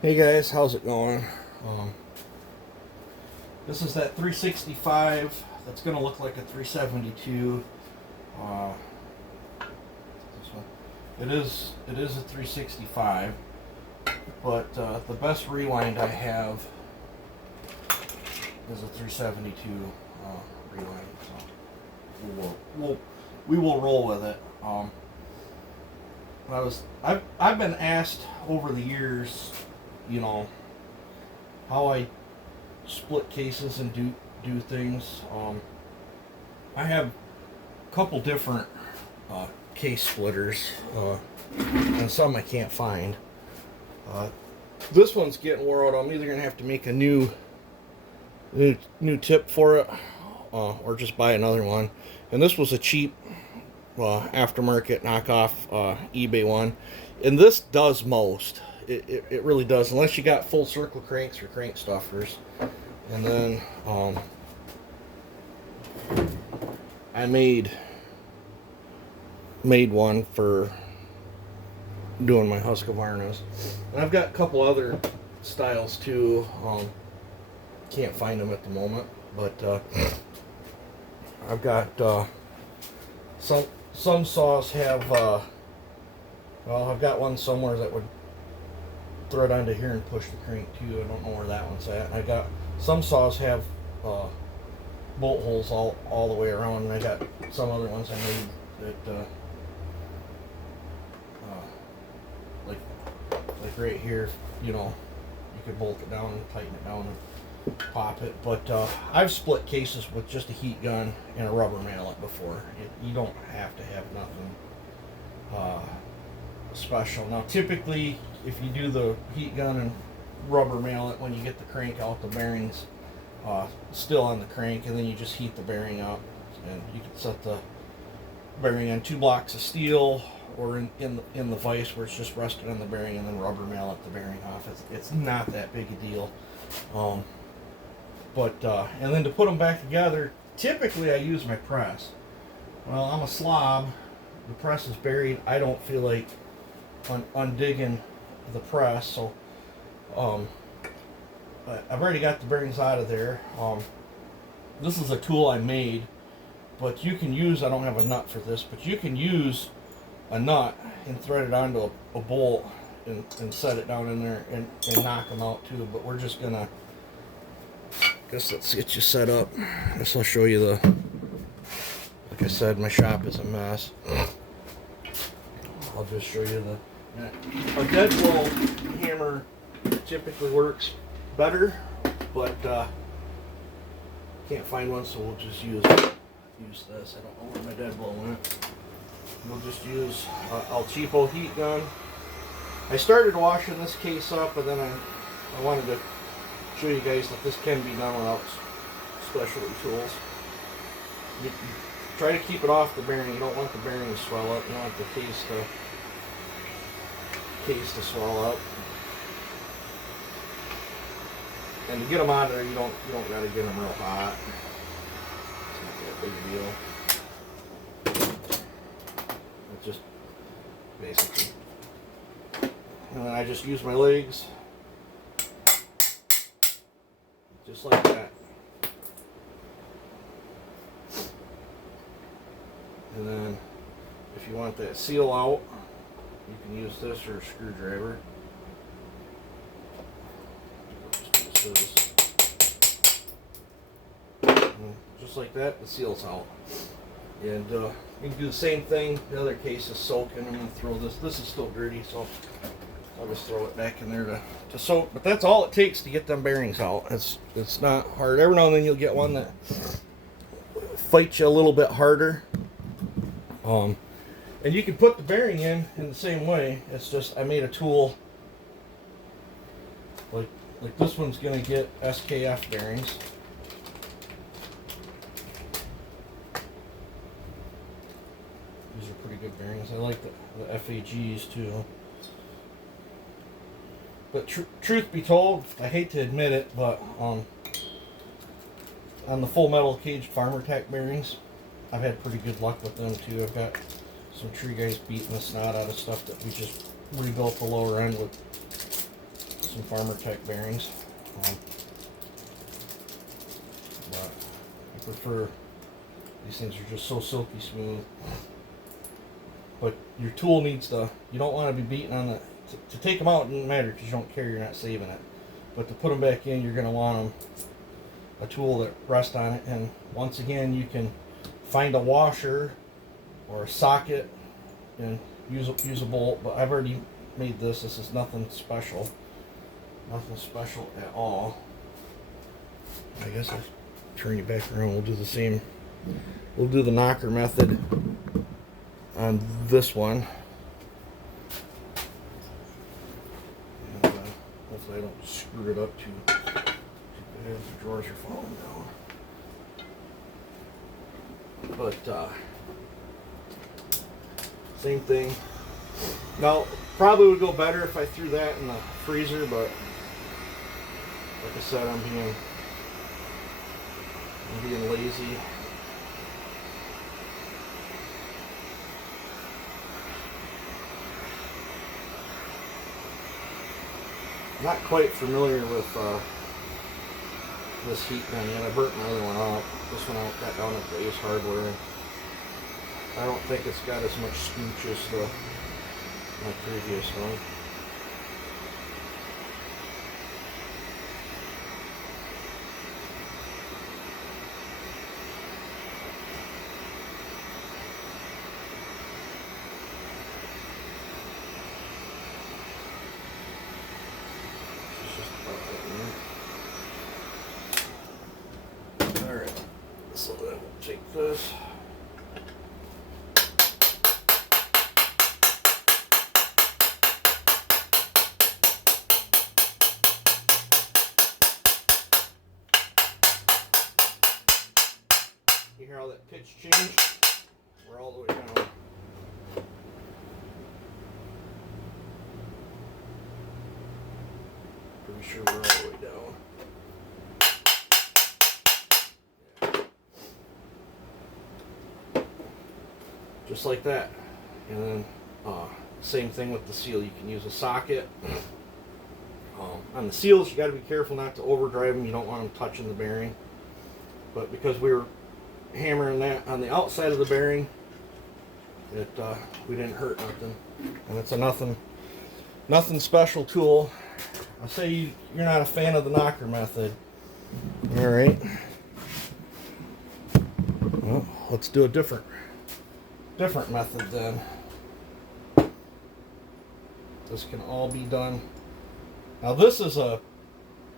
Hey guys, how's it going? This is that 365 that's going to look like a 372. Uh, this one. It is a 365, but the best rewind I have is a 372 rewind. So we will roll with it. I've been asked over the years, you know, how I split cases and do things. I have a couple different case splitters, and some I can't find. This one's getting wore out. I'm either gonna have to make a new tip for it, or just buy another one. And this was a cheap aftermarket knockoff eBay one, and this does most. It really does, unless you got full circle cranks or crank stuffers. And then I made one for doing my Husqvarnas, and I've got a couple other styles too. Can't find them at the moment, but I've got some saws have I've got one somewhere that would thread onto here and push the crank too. I don't know where that one's at. I got some saws have bolt holes all the way around, and I got some other ones I made that like right here, you know, you could bolt it down and tighten it down and pop it. But I've split cases with just a heat gun and a rubber mallet before. You don't have to have nothing special. Now typically if you do the heat gun and rubber mallet, when you get the crank out, the bearings still on the crank, and then you just heat the bearing up, and you can set the bearing on 2 blocks of steel, or in the vise where it's just rested on the bearing, and then rubber mallet the bearing off. It's not that big a deal. And then to put them back together, typically I use my press. Well, I'm a slob. The press is buried. I don't feel like undigging the press, so I've already got the bearings out of there. This is a tool I made, but you can use, I don't have a nut for this, but you can use a nut and thread it onto a bolt and set it down in there and knock them out too. But we're just gonna, let's get you set up. Guess I'll show you like I said, my shop is a mess. I'll just show you a dead blow hammer typically works better, but can't find one, so we'll just use this. I don't know where my dead blow went. We'll just use El Cheapo heat gun. I started washing this case up, and then I wanted to show you guys that this can be done without specialty tools. You try to keep it off the bearing. You don't want the bearing to swell up. You don't want the case to swell up. And to get them out of there, you don't got to get them real hot. It's not that big a deal. It's just basically. And then I just use my legs, just like that. And then, if you want that seal out, you can use this or a screwdriver. Just like that, the seal's out. And you can do the same thing. The other case is soaking. I'm going to throw this. This is still dirty, so I'll just throw it back in there to soak. But that's all it takes to get them bearings out. It's not hard. Every now and then you'll get one that fights you a little bit harder. And you can put the bearing in the same way. It's just I made a tool like this one's going to get SKF bearings. These are pretty good bearings. I like the FAGs too. But truth be told, I hate to admit it, but on the full metal cage Farmer Tech bearings, I've had pretty good luck with them too. I've got some tree guys beating the snot out of stuff that we just rebuilt the lower end with some Farmer Tech bearings. But I prefer, these things are just so silky smooth. But your tool needs to, you don't want to be beating on the, to take them out, it doesn't matter because you don't care, you're not saving it. But to put them back in, you're going to want them, a tool that rests on it. And once again, you can find a washer or a socket and use a bolt. But I've already made this. This is nothing special. Nothing special at all. I guess I'll turn you back around. We'll do the same. We'll do the knocker method on this one. And hopefully I don't screw it up too bad. The drawers are falling down. But same thing. Now, probably would go better if I threw that in the freezer, but like I said, I'm being lazy. Not quite familiar with this heat gun yet. I burnt my other one out. This one I got down at the Ace Hardware. I don't think it's got as much scooch as my previous one. Alright, so then we'll take this. You hear how that pitch changed? We're all the way down. Pretty sure we're all the way down. Just like that. And then same thing with the seal. You can use a socket. On the seals, you got to be careful not to overdrive them. You don't want them touching the bearing. But because we were hammering that on the outside of the bearing, we didn't hurt nothing. And it's a nothing special tool. I'll say you're not a fan of the knocker method. All right. Well, let's do a different method then. This can all be done. Now this is a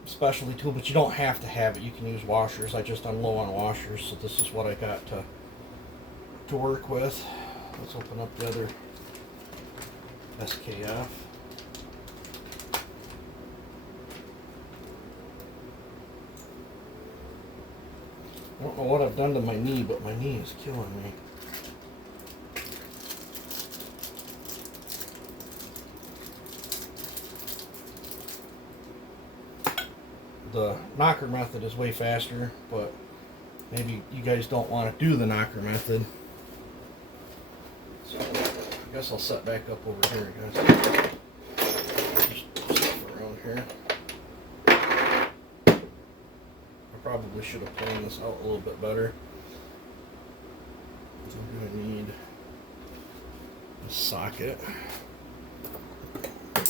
specialty tool, but you don't have to have it. You can use washers. I'm low on washers, so this is what I got to work with. Let's open up the other SKF. I don't know what I've done to my knee, but my knee is killing me. The knocker method is way faster, but maybe you guys don't want to do the knocker method. So I guess I'll set back up over here, guys. Just stuff around here. I probably should have planned this out a little bit better. I'm going to need a socket. I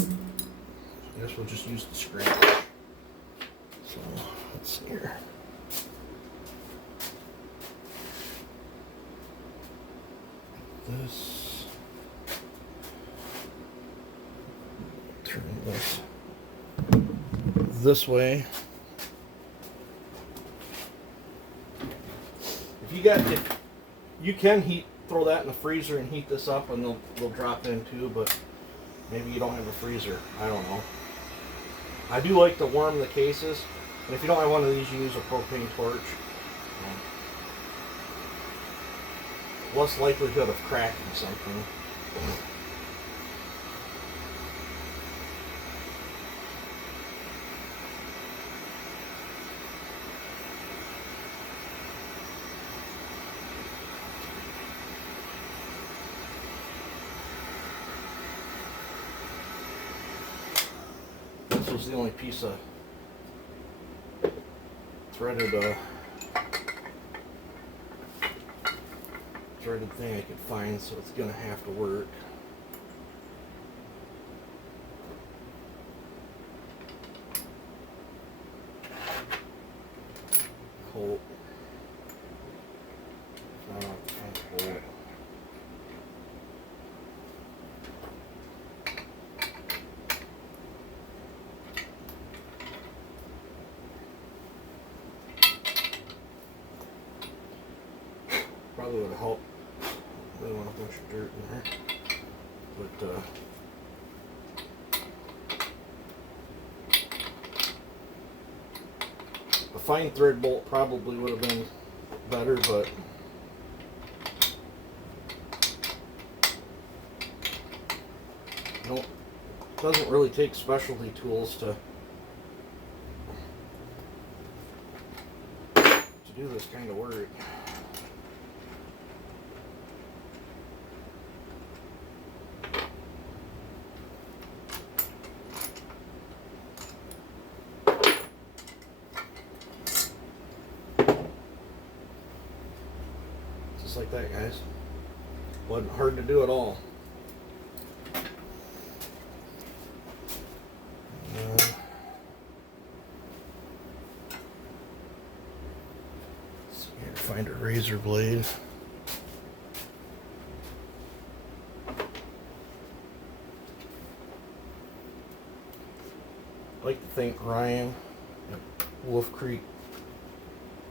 guess we'll just use the screw. So let's see here. This. Turn this way. If you can throw that in the freezer and heat this up, and they'll drop in too. But maybe you don't have a freezer. I don't know. I do like to warm the cases. And if you don't have one of these, you use a propane torch. Less likelihood of cracking something. was the only piece of threaded thing I could find, so it's gonna have to work. Colt. Not off the front bolt. Probably would have helped. Really want a bunch of dirt in there, but a fine thread bolt probably would have been better, but no, it doesn't really take specialty tools to do this kind of work. Just like that, guys. Wasn't hard to do at all. Let's see here, find a razor blade. I'd like to thank Ryan at Wolf Creek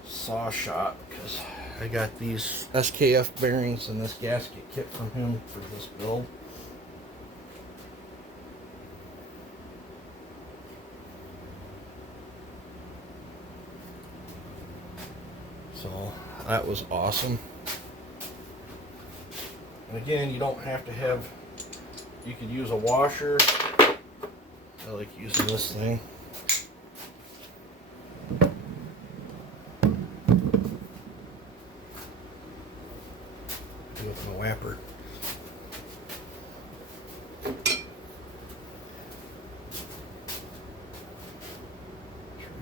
Saw Shop, because I got these SKF bearings and this gasket kit from him for this build. So that was awesome. And again, you don't have to have, you could use a washer. I like using this thing. With my whapper. Try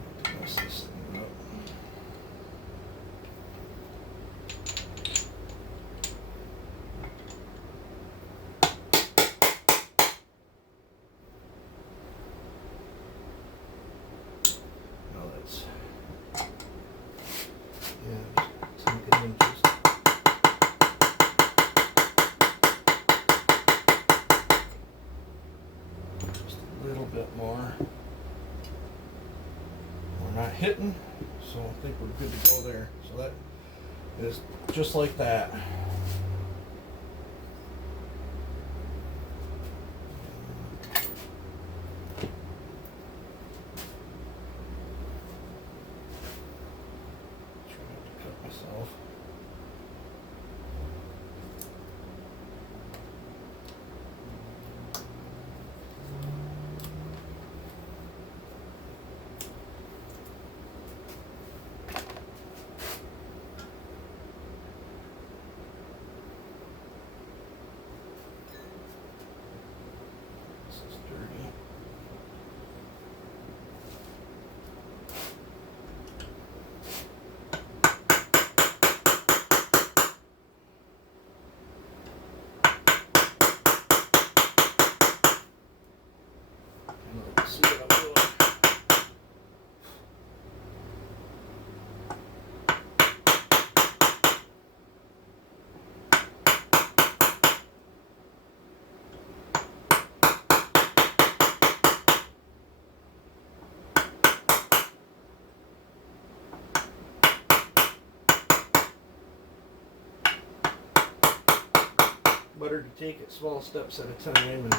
not to mess this thing up. Now that's, yeah, just sink it in just. Little bit more. We're not hitting, so I think we're good to go there. So that is just like that. Try not to cut myself. See what I'm doing. Better to take it small steps at a time, and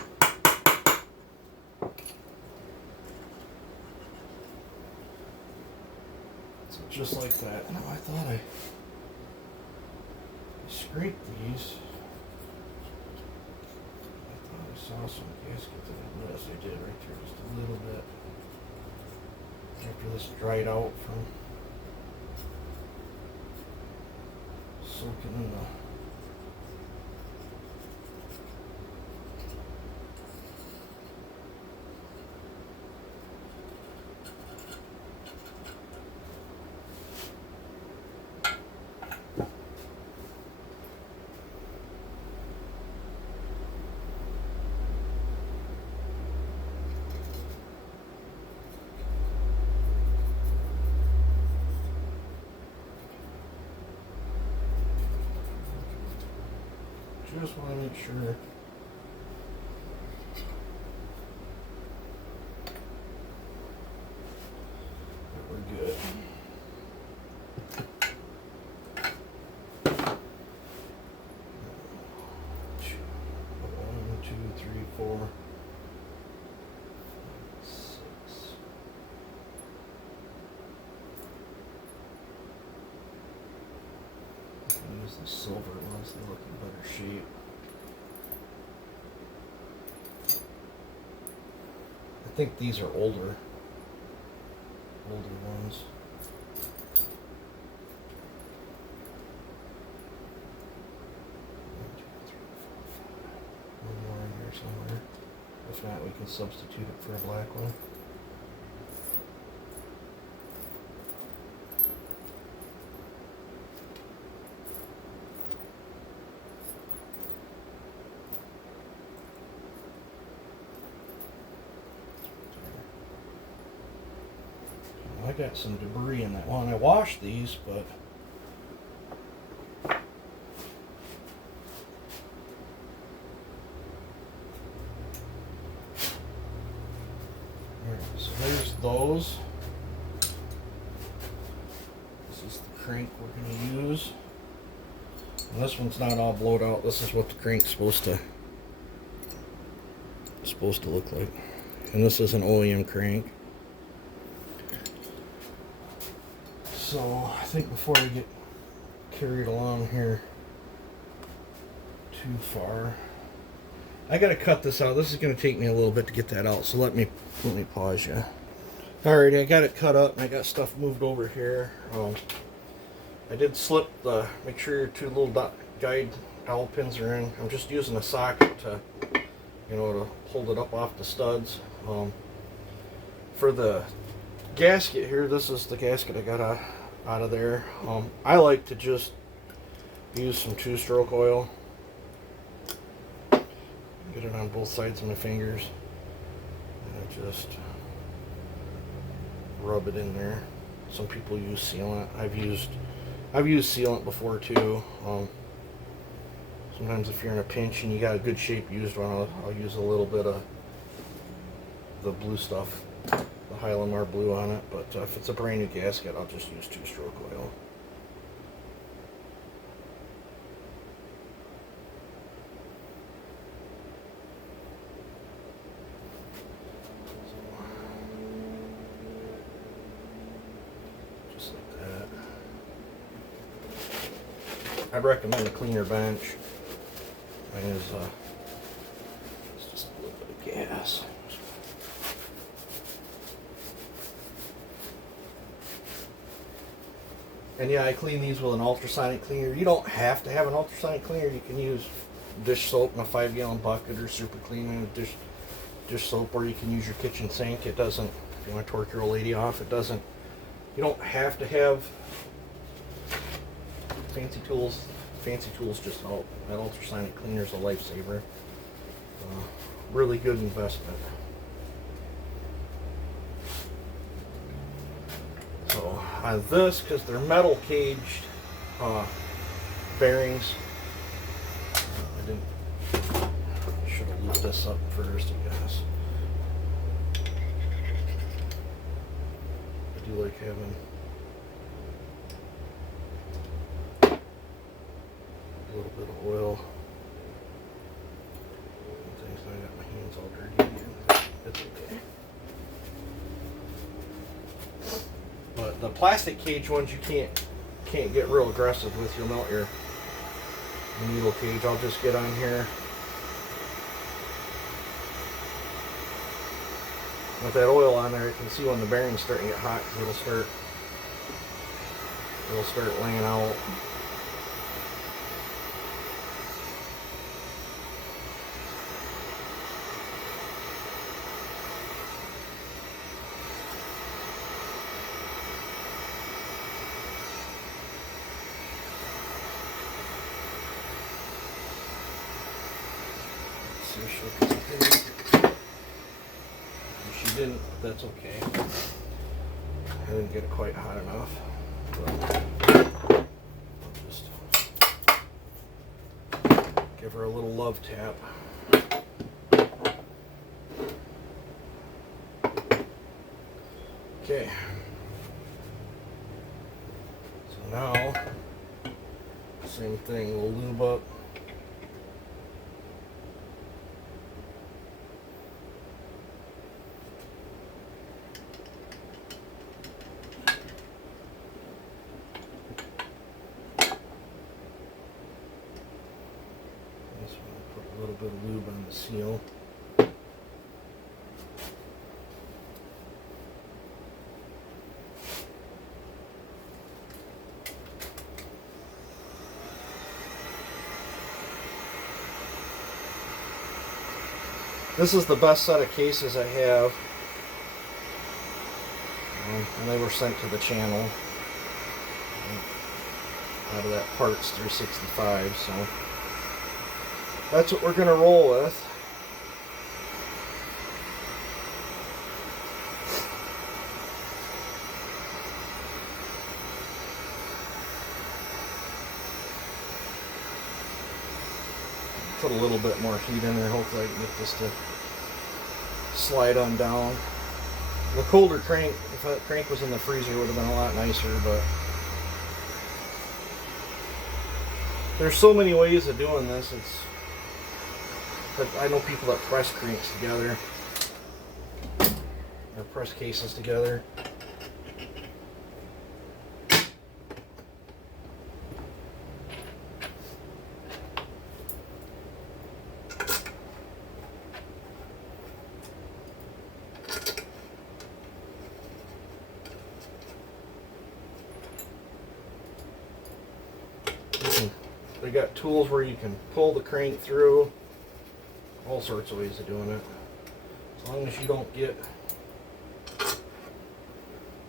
so just like that. Now I thought I scraped these. I thought I saw some gasket that I noticed I did right there just a little bit after this dried out from soaking in the just want to make sure. That we're good. 1, 2, 3, 4, 6. Use the silver ones, they look in better shape. I think these are older ones. One more in here somewhere. If not, we can substitute it for a black one. I got some debris in that one. I washed these, but so there's those. This is the crank we're going to use. And this one's not all blowed out. This is what the crank's supposed to look like. And this is an OEM crank. So I think before I get carried along here too far, I gotta cut this out. This is gonna take me a little bit to get that out. So let me pause you. Alrighty, I got it cut up and I got stuff moved over here. I did slip the. Make sure your 2 little guide dowel pins are in. I'm just using a socket to, to hold it up off the studs. For the gasket here, this is the gasket I got out of there. I like to just use some 2-stroke oil. Get it on both sides of my fingers. And I just rub it in there. Some people use sealant. I've used sealant before too. Sometimes if you're in a pinch and you got a good shape used one, I'll use a little bit of the blue stuff, the Hylamar blue on it. But if it's a brand new gasket, I'll just use 2-stroke oil. Just like that. I'd recommend a cleaner bench. Mine is it's just a little bit of gas. And yeah, I clean these with an ultrasonic cleaner. You don't have to have an ultrasonic cleaner. You can use dish soap in a 5-gallon bucket or super clean with dish soap, or you can use your kitchen sink. It doesn't, if you want to torque your old lady off, it doesn't, you don't have to have fancy tools. Fancy tools just help. That ultrasonic cleaner is a lifesaver. Really good investment. So on this, because they're metal caged bearings, I should have looped this up first, I guess. I do like having a little bit of oil. Things I got my hands all dirty again. It's okay. But the plastic cage ones you can't get real aggressive with. You'll melt your needle cage. I'll just get on here with that oil on there. You can see when the bearing's starting to get hot, because it'll start laying out. If she didn't, that's okay. I didn't get it quite hot enough. But I'll just give Give her a little love tap. Okay. So now, same thing, we'll lube up. This one, put a little bit of lube on the seal. This is the best set of cases I have, and they were sent to the channel out of that Parts 365, so that's what we're going to roll with. Put a little bit more heat in there, hopefully I can get this to slide on down. The colder crank, if that crank was in the freezer, would have been a lot nicer, but there's so many ways of doing this. I know people that press cranks together, or press cases together. They got tools where you can pull the crank through. All sorts of ways of doing it. As long as you don't get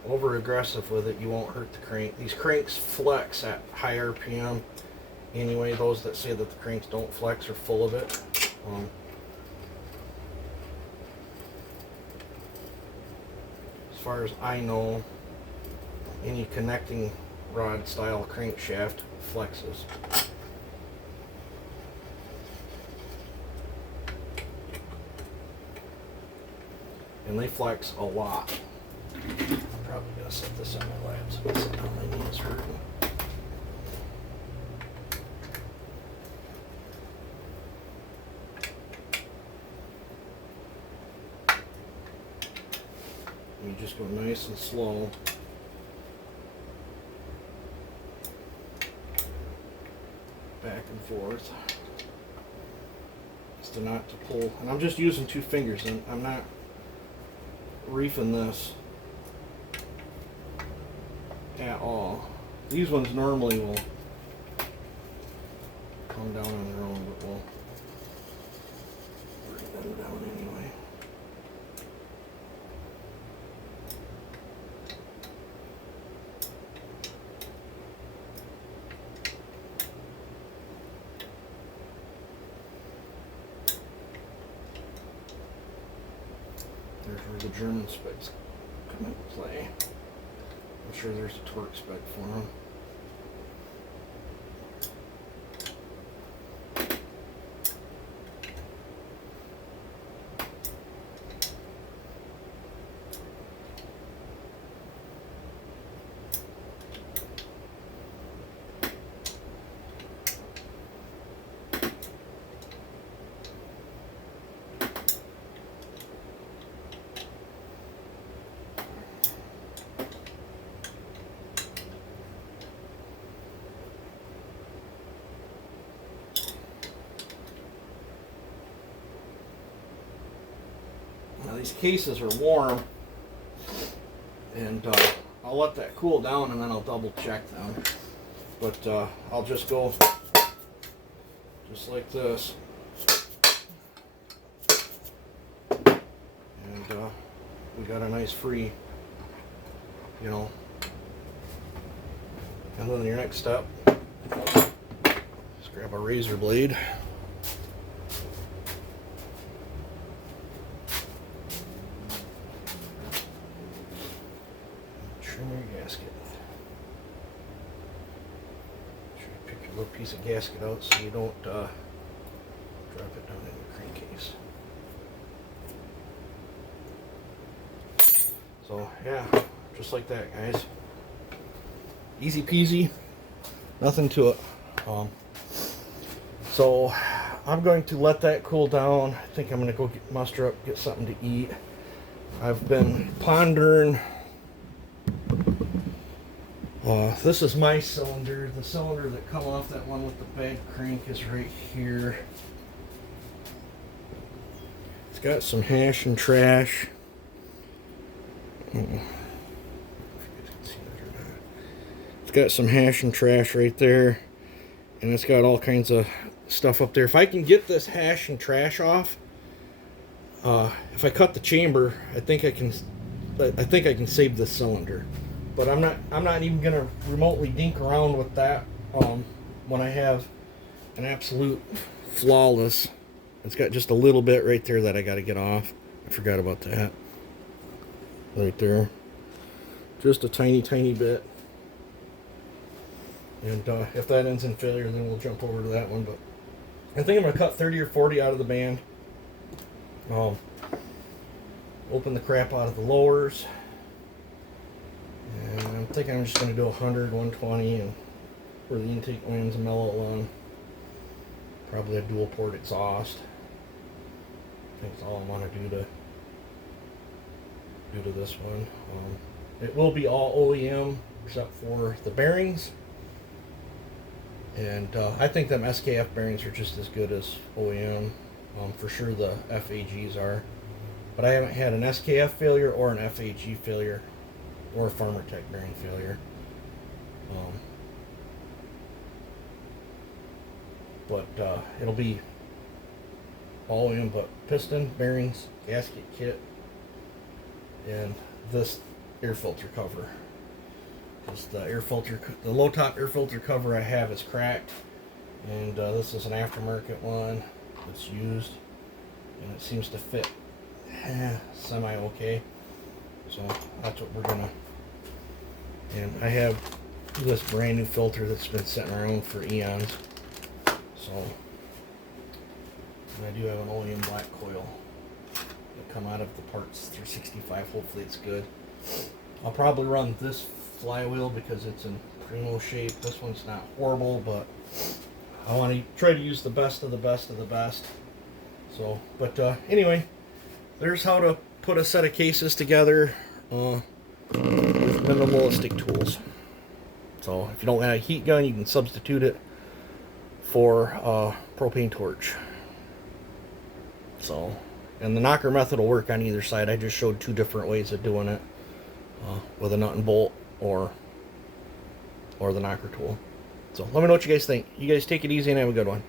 over aggressive with it, you won't hurt the crank. These cranks flex at high RPM. Anyway, those that say that the cranks don't flex are full of it. As far as I know, any connecting rod style crankshaft flexes. And they flex a lot. I'm probably going to set this on my lap so it's not my knees hurting. You just go nice and slow. Back and forth. Just not to pull. And I'm just using 2 fingers, and I'm not reefing this at all. These ones normally will come down on their own, but we'll bring them down anyway. There's where the German specs come into play. I'm sure there's a torque spec for them. Now these cases are warm, and I'll let that cool down and then I'll double check them. But I'll just go just like this. And we got a nice free, you know. And then your next step, just grab a razor blade. Trim your gasket. Make sure you pick your little piece of gasket out so you don't down in the crankcase. So yeah, just like that, guys. Easy peasy, nothing to it. So I'm going to let that cool down. I think I'm going to go muster up, get something to eat. I've been pondering. This is my cylinder. The cylinder that come off that one with the bag crank is right here. It's got some hash and trash. It's got some hash and trash right there, and it's got all kinds of stuff up there. If I can get this hash and trash off, if I cut the chamber, I think I can save this cylinder. But I'm not even gonna remotely dink around with that when I have an absolute flawless. It's got just a little bit right there that I got to get off. I forgot about that. Right there, just a tiny bit. And if that ends in failure, then we'll jump over to that one. But I think I'm gonna cut 30 or 40 out of the band. Open the crap out of the lowers. And I'm thinking I'm just going to do 100, 120, and where the intake lands a mellow one. Probably a dual port exhaust. I think that's all I want to do to this one. It will be all OEM except for the bearings. And I think them SKF bearings are just as good as OEM. For sure the FAGs are. But I haven't had an SKF failure or an FAG failure or a Farmer Tech bearing failure. But it'll be all in, but piston, bearings, gasket kit, and this air filter cover. Because the low top air filter cover I have is cracked, and this is an aftermarket one that's used, and it seems to fit semi okay. So that's what we're gonna. And I have this brand new filter that's been sitting around for eons. So, and I do have an OEM black coil that come out of the parts 365. Hopefully it's good. I'll probably run this flywheel because it's in primo shape. This one's not horrible, but I want to try to use the best of the best of the best. So, but anyway, there's how to put a set of cases together with minimalistic tools. So if you don't have a heat gun, you can substitute it for a propane torch. So, and the knocker method will work on either side. I just showed two different ways of doing it, with a nut and bolt or the knocker tool. So let me know what you guys think. You guys take it easy and have a good one.